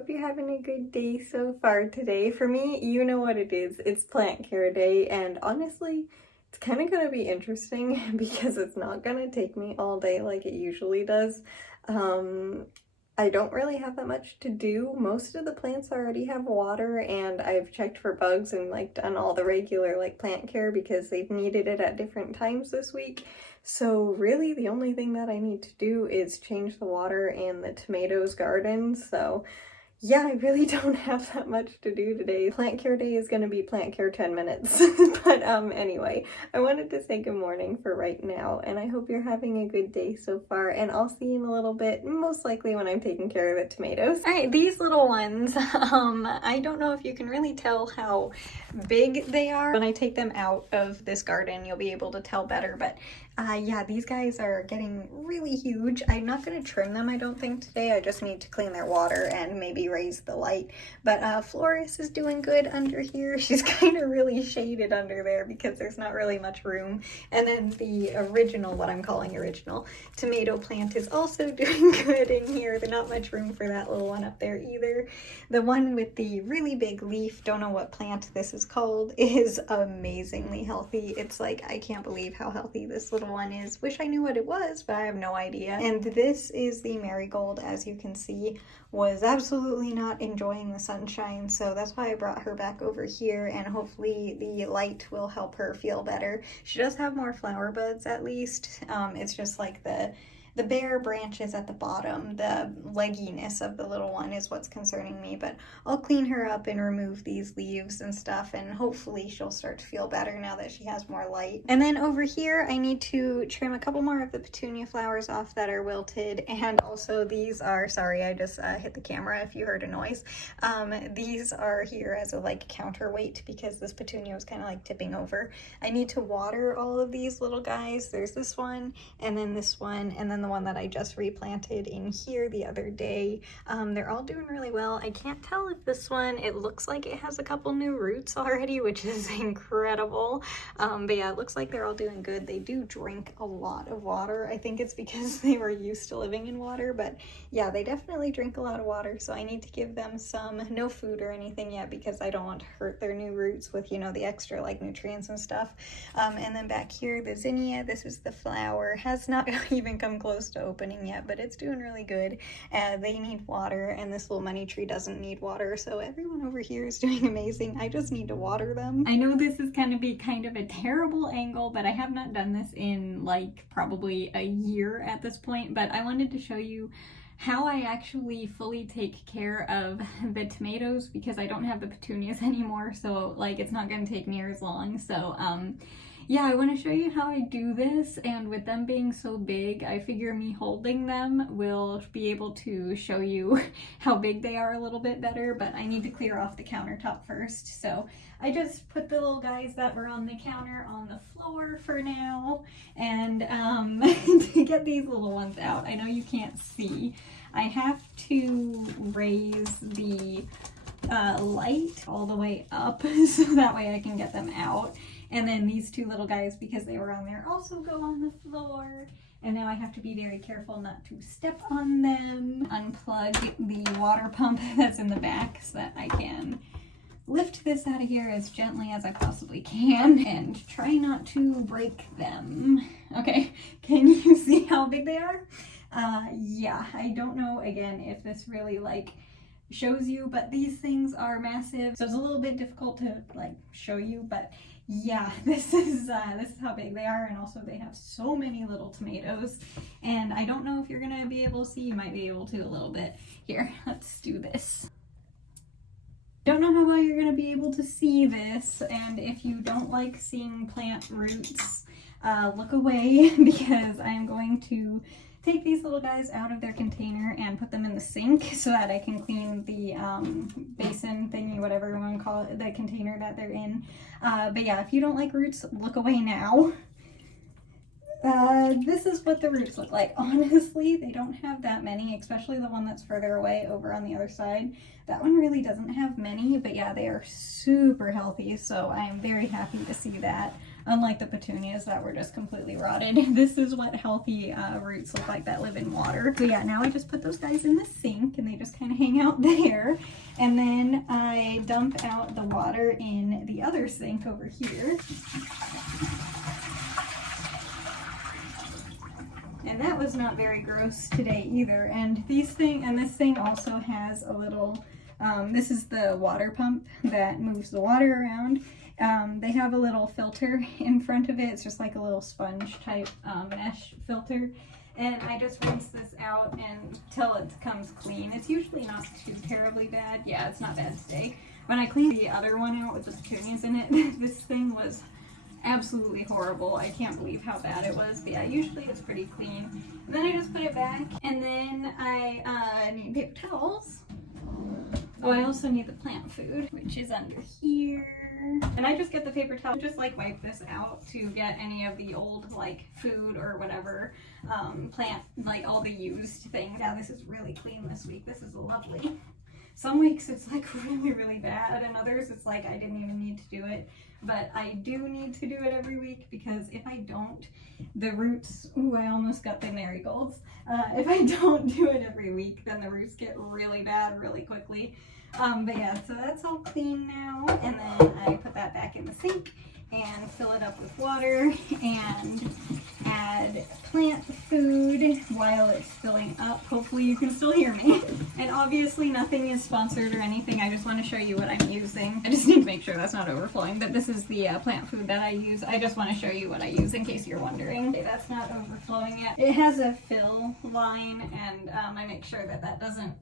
hope you're having a good day so far today. For me, you know what it is. It's plant care day, and honestly, it's kind of going to be interesting because it's not going to take me all day like it usually does. I don't really have that much to do. Most of the plants already have water, and I've checked for bugs and like done all the regular like plant care because they've needed it at different times this week. So really the only thing that I need to do is change the water in the tomatoes garden. So yeah, I really don't have that much to do today. Plant care day is going to be plant care 10 minutes. But anyway, I wanted to say good morning for right now, and I hope you're having a good day so far, and I'll see you in a little bit, most likely when I'm taking care of the tomatoes. All right, these little ones, I don't know if you can really tell how big they are. When I take them out of this garden, you'll be able to tell better, but yeah, these guys are getting really huge. I'm not going to trim them, I don't think, today. I just need to clean their water and maybe raise the light. But Flores is doing good under here. She's kind of really shaded under there because there's not really much room. And then the original, what I'm calling original, tomato plant is also doing good in here. There's not much room for that little one up there either. The one with the really big leaf, don't know what plant this is called, is amazingly healthy. It's like, I can't believe how healthy this little one is. Wish I knew what it was, but I have no idea. And this is the marigold, as you can see, was absolutely not enjoying the sunshine, so that's why I brought her back over here, and hopefully the light will help her feel better. She does have more flower buds, at least. It's just like the bare branches at the bottom, the legginess of the little one is what's concerning me, but I'll clean her up and remove these leaves and stuff, and hopefully she'll start to feel better now that she has more light. And then over here, I need to trim a couple more of the petunia flowers off that are wilted, and also these are, sorry, I just hit the camera if you heard a noise. These are here as a like counterweight because this petunia was kind of like tipping over. I need to water all of these little guys. There's this one, and then this one, and then the one that I just replanted in here the other day. They're all doing really well. I can't tell if this one, it looks like it has a couple new roots already, which is incredible. But yeah, it looks like they're all doing good. They do drink a lot of water. I think it's because they were used to living in water, but yeah, they definitely drink a lot of water, so I need to give them some, no food or anything yet because I don't want to hurt their new roots with, you know, the extra like nutrients and stuff. And then back here, the zinnia, this is the flower, has not even come close to opening yet, but it's doing really good. They need water, and this little money tree doesn't need water, so everyone over here is doing amazing. I just need to water them. I know this is going to be kind of a terrible angle, but I have not done this in like probably a year at this point, but I wanted to show you how I actually fully take care of the tomatoes because I don't have the petunias anymore, so like it's not going to take near as long. So yeah, I want to show you how I do this, and with them being so big, I figure me holding them will be able to show you how big they are a little bit better, but I need to clear off the countertop first. So I just put the little guys that were on the counter on the floor for now, and to get these little ones out, I know you can't see, I have to raise the light all the way up so that way I can get them out. And then these two little guys, because they were on there, also go on the floor. And now I have to be very careful not to step on them. Unplug the water pump that's in the back so that I can lift this out of here as gently as I possibly can and try not to break them. Okay, can you see how big they are? Yeah, I don't know, again, if this really like shows you, but these things are massive, so it's a little bit difficult to like show you, but yeah, this is how big they are, and also they have so many little tomatoes, and I don't know if you're gonna be able to see. You might be able to a little bit. Here, let's do this. Don't know how well you're gonna be able to see this, and if you don't like seeing plant roots, look away because I am going to take these little guys out of their container and put them in the sink so that I can clean the basin thingy, whatever you want to call it, the container that they're in. But yeah, if you don't like roots, look away now. This is what the roots look like. Honestly, they don't have that many, especially the one that's further away over on the other side. That one really doesn't have many, but yeah, they are super healthy, so I am very happy to see that. unlike the petunias that were just completely rotted. This is what healthy roots look like that live in water. So yeah, now I just put those guys in the sink and they just kind of hang out there. And then I dump out the water in the other sink over here. And that was not very gross today either. And this thing also has a little, this is the water pump that moves the water around. They have a little filter in front of it. It's just like a little sponge type mesh filter. And I just rinse this out until it comes clean. It's usually not too terribly bad. Yeah, it's not bad today. When I cleaned the other one out with the petunias in it, this thing was absolutely horrible. I can't believe how bad it was. But yeah, usually it's pretty clean. And then I just put it back. And then I need paper towels. Oh, I also need the plant food, which is under here. And I just get the paper towel, just like wipe this out to get any of the old like food or whatever plant, like all the used things. Yeah, this is really clean this week. This is lovely. Some weeks it's like really, really bad, and others it's like I didn't even need to do it. But I do need to do it every week because if I don't, the roots, ooh, I almost got the marigolds. If I don't do it every week, then the roots get really bad really quickly. But yeah, so that's all clean now. And then I put that back in the sink and fill it up with water and add plant food while it's filling up. Hopefully you can still hear me. And obviously nothing is sponsored or anything. I just want to show you what I'm using. I just need to make sure that's not overflowing, but this is the plant food that I use. I just want to show you what I use in case you're wondering. Okay, that's not overflowing yet. It has a fill line, and I make sure that that doesn't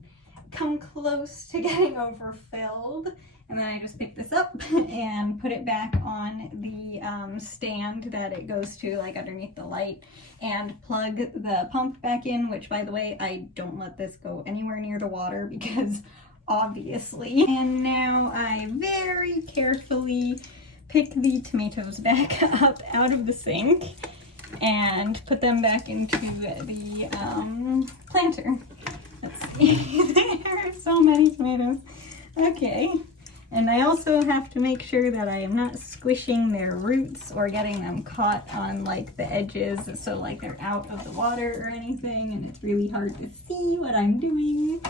come close to getting overfilled. And then I just pick this up and put it back on the stand that it goes to, like underneath the light, and plug the pump back in, which by the way, I don't let this go anywhere near the water because obviously. And now I very carefully pick the tomatoes back up out of the sink and put them back into the planter. Let's see, there are so many tomatoes. Okay. And I also have to make sure that I am not squishing their roots or getting them caught on like the edges, so like they're out of the water or anything, and it's really hard to see what I'm doing.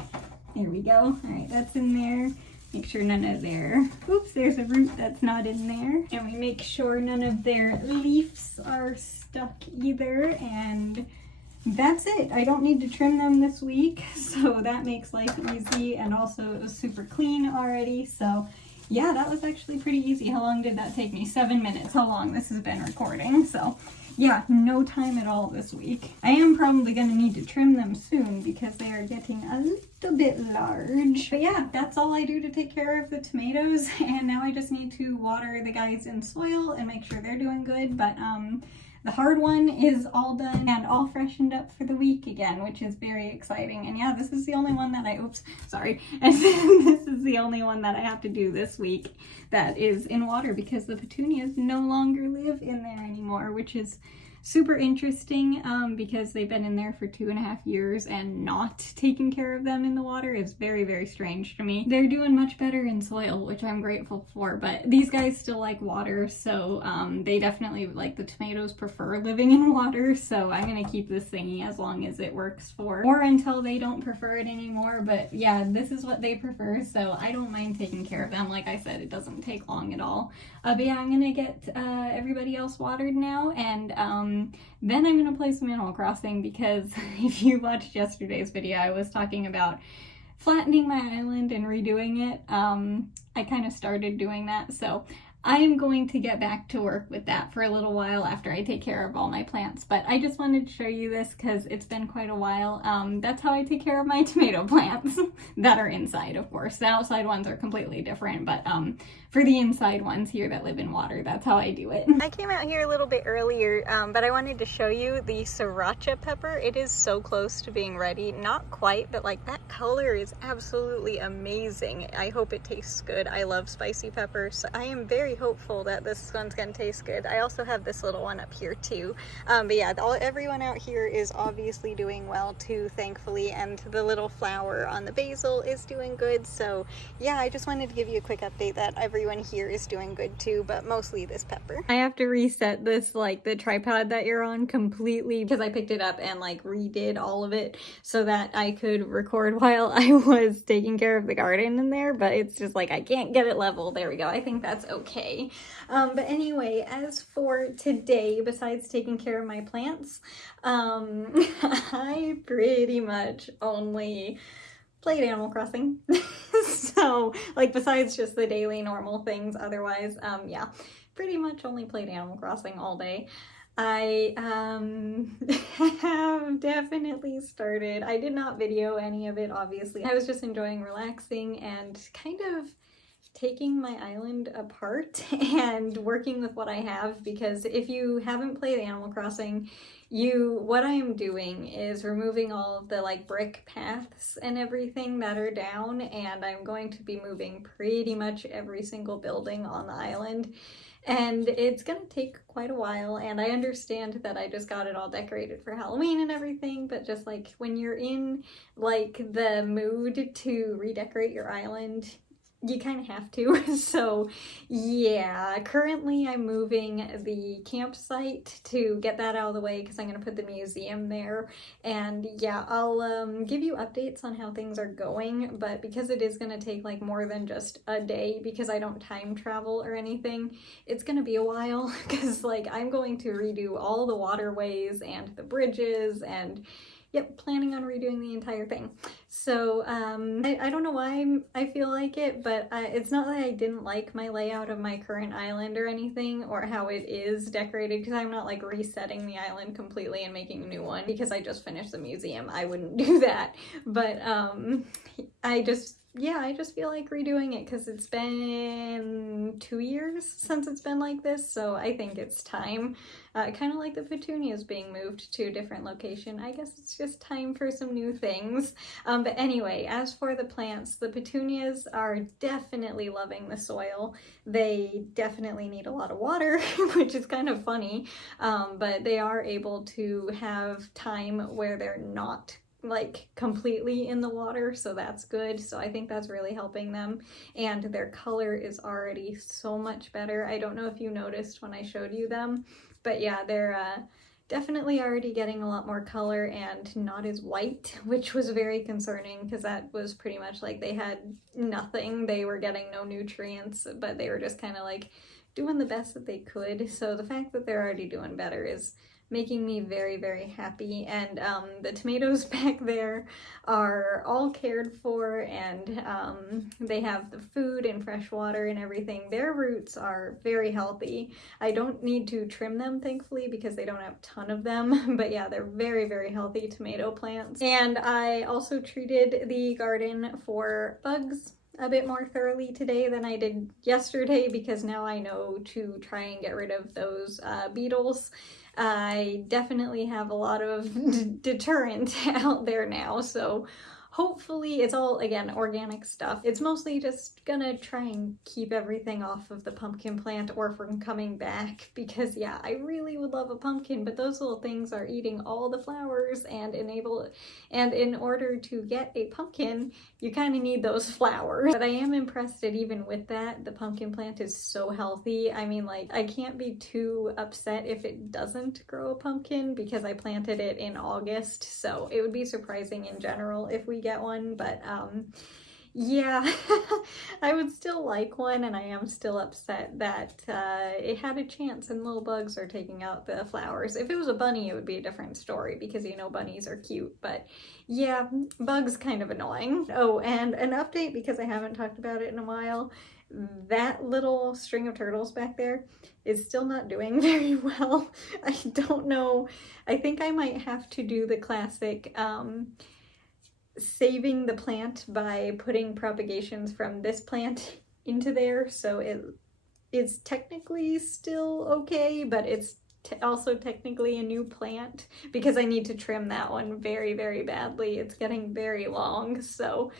There we go. All right, that's in there. Make sure none of their, oops, there's a root that's not in there. And we make sure none of their leaves are stuck either, and that's it. I don't need to trim them this week, so that makes life easy, and also it was super clean already, so yeah, that was actually pretty easy. How long did that take me? 7 minutes, how long this has been recording, so yeah, no time at all this week. I am probably going to need to trim them soon because they are getting a little bit large. But yeah, that's all I do to take care of the tomatoes, and now I just need to water the guys in soil and make sure they're doing good, but the hard one is all done and all freshened up for the week again, which is very exciting. And yeah, this is the only one that and this is the only one that I have to do this week that is in water because the petunias no longer live in there anymore, which is super interesting because they've been in there for 2.5 years, and not taking care of them in the water is very, very strange to me. They're doing much better in soil, which I'm grateful for, but these guys still like water, so they definitely, like the tomatoes, prefer living in water, so I'm gonna keep this thingy as long as it works for, or until they don't prefer it anymore. But yeah, this is what they prefer, so I don't mind taking care of them. Like I said, it doesn't take long at all. But yeah, I'm gonna get everybody else watered now, and then I'm gonna play some Animal Crossing because if you watched yesterday's video, I was talking about flattening my island and redoing it. I kind of started doing that, so I am going to get back to work with that for a little while after I take care of all my plants. But I just wanted to show you this because it's been quite a while. That's how I take care of my tomato plants that are inside, of course. The outside ones are completely different, but for the inside ones here that live in water, that's how I do it. I came out here a little bit earlier, but I wanted to show you the sriracha pepper. It is so close to being ready. Not quite, but like that color is absolutely amazing. I hope it tastes good. I love spicy peppers. So I am very hopeful that this one's gonna taste good. I also have this little one up here too. But yeah, everyone out here is obviously doing well too, thankfully, and the little flower on the basil is doing good. So yeah, I just wanted to give you a quick update that everyone here is doing good too, but mostly this pepper. I have to reset this, like the tripod that you're on, completely because I picked it up and like redid all of it so that I could record while I was taking care of the garden in there, but it's just like I can't get it level. There we go. I think that's okay. But anyway, as for today, besides taking care of my plants, I pretty much only played Animal Crossing. So, like, besides just the daily normal things, otherwise, yeah, pretty much only played Animal Crossing all day. I have definitely started, I did not video any of it, obviously. I was just enjoying relaxing and kind of taking my island apart and working with what I have, because if you haven't played Animal Crossing, what I am doing is removing all of the like brick paths and everything that are down, and I'm going to be moving pretty much every single building on the island. And it's gonna take quite a while, and I understand that I just got it all decorated for Halloween and everything, but just like when you're in like the mood to redecorate your island, you kind of have to. So yeah, currently I'm moving the campsite to get that out of the way because I'm going to put the museum there. And yeah, I'll give you updates on how things are going, but because it is going to take like more than just a day, because I don't time travel or anything, it's going to be a while, because like I'm going to redo all the waterways and the bridges, and yep, planning on redoing the entire thing. So I don't know why I feel like it, but it's not that I didn't like my layout of my current island or anything, or how it is decorated, because I'm not like resetting the island completely and making a new one because I just finished the museum. I wouldn't do that. But I just feel like redoing it because it's been 2 years since it's been like this, so I think it's time. Kind of like the petunias being moved to a different location. I guess it's just time for some new things. But anyway, as for the plants, the petunias are definitely loving the soil. They definitely need a lot of water, which is kind of funny, but they are able to have time where they're not like completely in the water, so that's good. So I think that's really helping them, and their color is already so much better. I don't know if you noticed when I showed you them, but yeah, they're definitely already getting a lot more color and not as white, which was very concerning because that was pretty much like they had nothing. They were getting no nutrients, but they were just kind of like doing the best that they could. So the fact that they're already doing better is making me very, very happy. And the tomatoes back there are all cared for, and they have the food and fresh water and everything. Their roots are very healthy. I don't need to trim them, thankfully, because they don't have a ton of them, but yeah, they're very, very healthy tomato plants. And I also treated the garden for bugs a bit more thoroughly today than I did yesterday, because now I know to try and get rid of those beetles. I definitely have a lot of deterrent out there now, so hopefully it's all, again, organic stuff. It's mostly just gonna try and keep everything off of the pumpkin plant or from coming back, because yeah, I really would love a pumpkin, but those little things are eating all the flowers, and in order to get a pumpkin, you kind of need those flowers. But I am impressed that even with that, the pumpkin plant is so healthy. I mean, like, I can't be too upset if it doesn't grow a pumpkin, because I planted it in August, so it would be surprising in general if we get one. But yeah, I would still like one, and I am still upset that it had a chance and little bugs are taking out the flowers. If it was a bunny, it would be a different story, because you know bunnies are cute, but yeah, bugs kind of annoying. Oh, and an update, because I haven't talked about it in a while. That little string of turtles back there is still not doing very well. I don't know. I think I might have to do the classic saving the plant by putting propagations from this plant into there, so it is technically still okay, but it's also technically a new plant, because I need to trim that one very, very badly. It's getting very long, so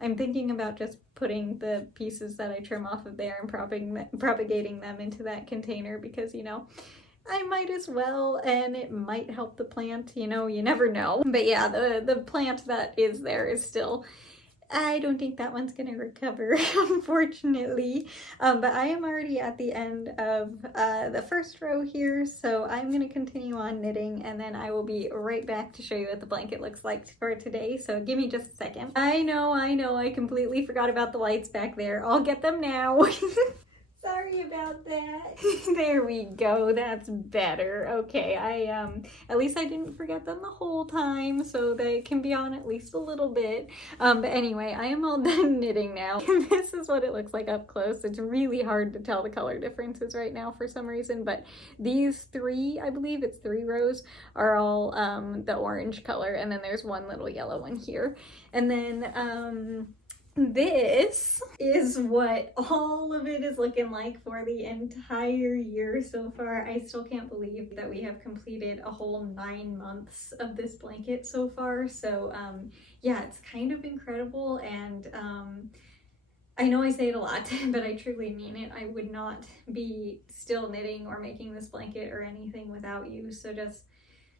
I'm thinking about just putting the pieces that I trim off of there and propagating them into that container because, you know, I might as well, and it might help the plant, you know, you never know. But yeah, the plant that is there is still, I don't think that one's gonna recover, unfortunately. But I am already at the end of the first row here, so I'm gonna continue on knitting, and then I will be right back to show you what the blanket looks like for today. So give me just a second. I know, I completely forgot about the lights back there. I'll get them now. Sorry about that. There we go. That's better. Okay, at least I didn't forget them the whole time, so they can be on at least a little bit. But anyway, I am all done knitting now. This is what it looks like up close. It's really hard to tell the color differences right now for some reason, but these three, I believe it's 3 rows, are all the orange color, and then there's one little yellow one here. And then this is what all of it is looking like for the entire year so far. I still can't believe that we have completed a whole 9 months of this blanket so far. So yeah, it's kind of incredible, and I know I say it a lot, but I truly mean it. I would not be still knitting or making this blanket or anything without you. So just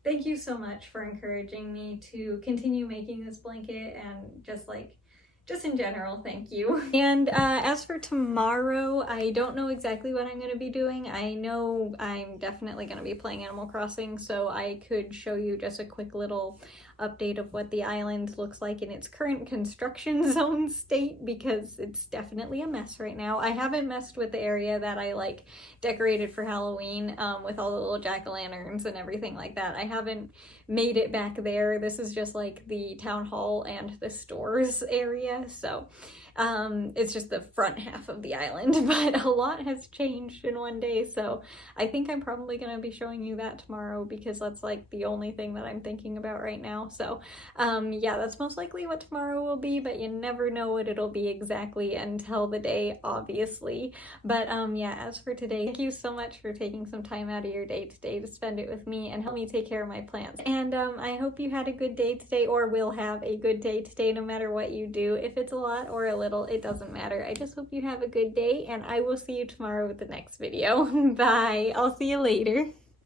thank you so much for encouraging me to continue making this blanket, and just in general, thank you. And as for tomorrow, I don't know exactly what I'm going to be doing. I know I'm definitely going to be playing Animal Crossing, so I could show you just a quick little update of what the island looks like in its current construction zone state, because it's definitely a mess right now. I haven't messed with the area that I like decorated for Halloween with all the little jack-o'-lanterns and everything like that. I haven't made it back there. This is just like the town hall and the stores area, so it's just the front half of the island, but a lot has changed in one day, so I think I'm probably going to be showing you that tomorrow, because that's like the only thing that I'm thinking about right now. So yeah, that's most likely what tomorrow will be, but you never know what it'll be exactly until the day, obviously. But yeah, as for today, thank you so much for taking some time out of your day today to spend it with me and help me take care of my plants. And I hope you had a good day today, or will have a good day today, no matter what you do. If it's a lot or a little, it doesn't matter. I just hope you have a good day, and I will see you tomorrow with the next video. Bye. I'll see you later.